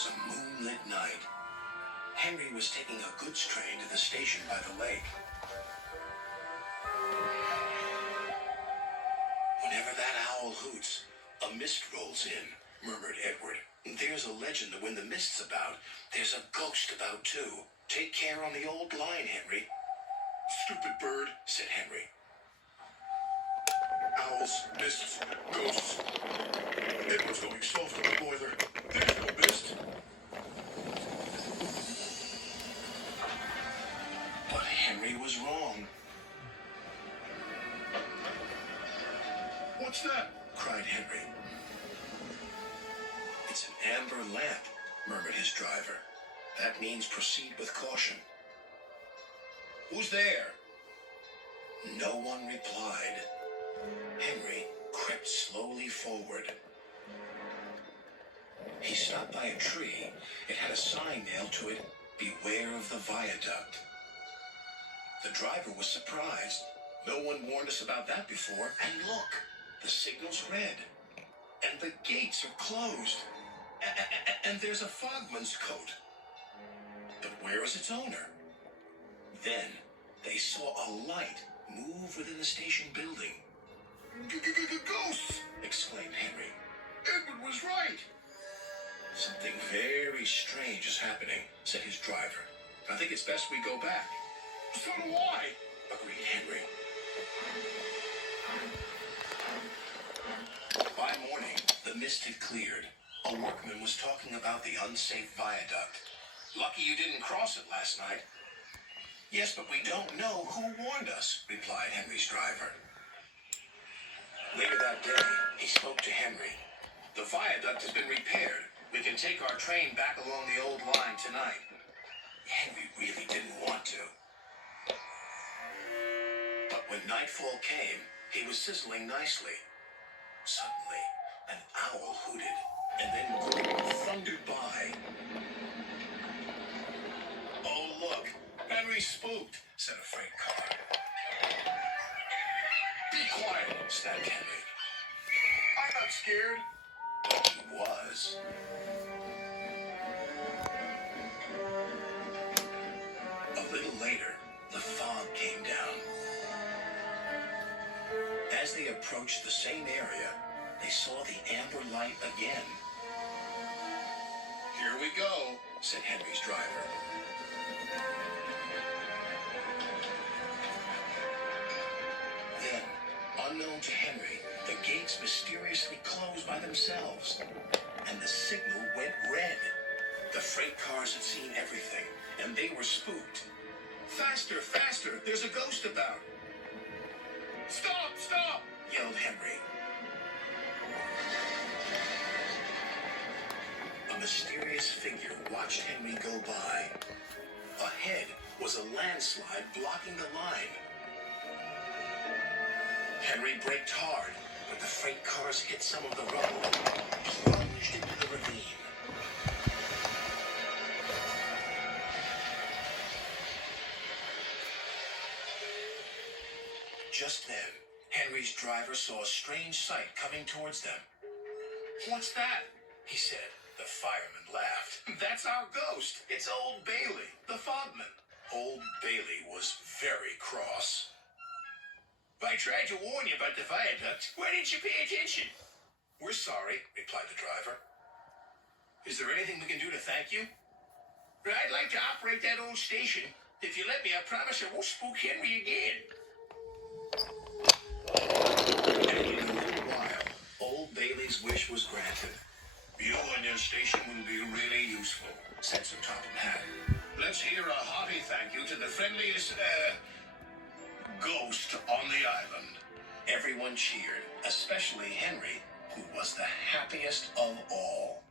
was a moonlit night. Henry was taking a goods train to the station by the lake. Whenever that owl hoots, a mist rolls in, murmured Edward. There's a legend that when the mist's about, there's a ghost about too. Take care on the old line, Henry. Stupid bird, said Henry. Owls, mists, ghosts. Edward's going soft on the boiler. There's no mist. But Henry was wrong. What's that? Cried Henry. It's an amber lamp, murmured his driver. That means proceed with caution. Who's there? No one replied. Henry crept slowly forward. He stopped by a tree. It had a sign nailed to it, "Beware of the viaduct." The driver was surprised. No one warned us about that before. And look, the signal's red. And the gates are closed. And there's a fogman's coat. But where is its owner? Then they saw a light move within the station building. Ghosts! Exclaimed Henry. Edward was right. Something very strange is happening, said his driver. I think it's best we go back. So do I, agreed Henry. By morning, the mist had cleared. A workman was talking about the unsafe viaduct. Lucky you didn't cross it last night. Yes, but we don't know who warned us, replied Henry's driver. Later that day, he spoke to Henry. The viaduct has been repaired. We can take our train back along the old line tonight. Henry really didn't want to. But when nightfall came, he was sizzling nicely. Suddenly, an owl hooted, and then thundered by. Oh, look, Henry's spooked, said a freight car. Be quiet, snapped Henry. I'm not scared. But he was. A little later, the fog came down. As they approached the same area, they saw the amber light again. Here we go, said Henry's driver. Then, unknown to Henry, the gates mysteriously closed by themselves, and the signal went red. The freight cars had seen everything, and they were spooked. Faster, faster, there's a ghost about. Stop, stop, yelled Henry. A mysterious figure watched Henry go by. Ahead was a landslide blocking the line. Henry braked hard, but the freight cars hit some of the rubble, plunged into the ravine. Just then, Henry's driver saw a strange sight coming towards them. What's that? He said. The fireman laughed. That's our ghost. It's Old Bailey, the fogman. Old Bailey was very cross. I tried to warn you about the viaduct. Why didn't you pay attention? We're sorry, replied the driver. Is there anything we can do to thank you? I'd like to operate that old station. If you let me, I promise I won't spook Henry again. And in a little while, Old Bailey's wish was granted. You and your station will be really useful, said Sir Topham Hatt. Let's hear a hearty thank you to the friendliest, ghost on the island. Everyone cheered, especially Henry, who was the happiest of all.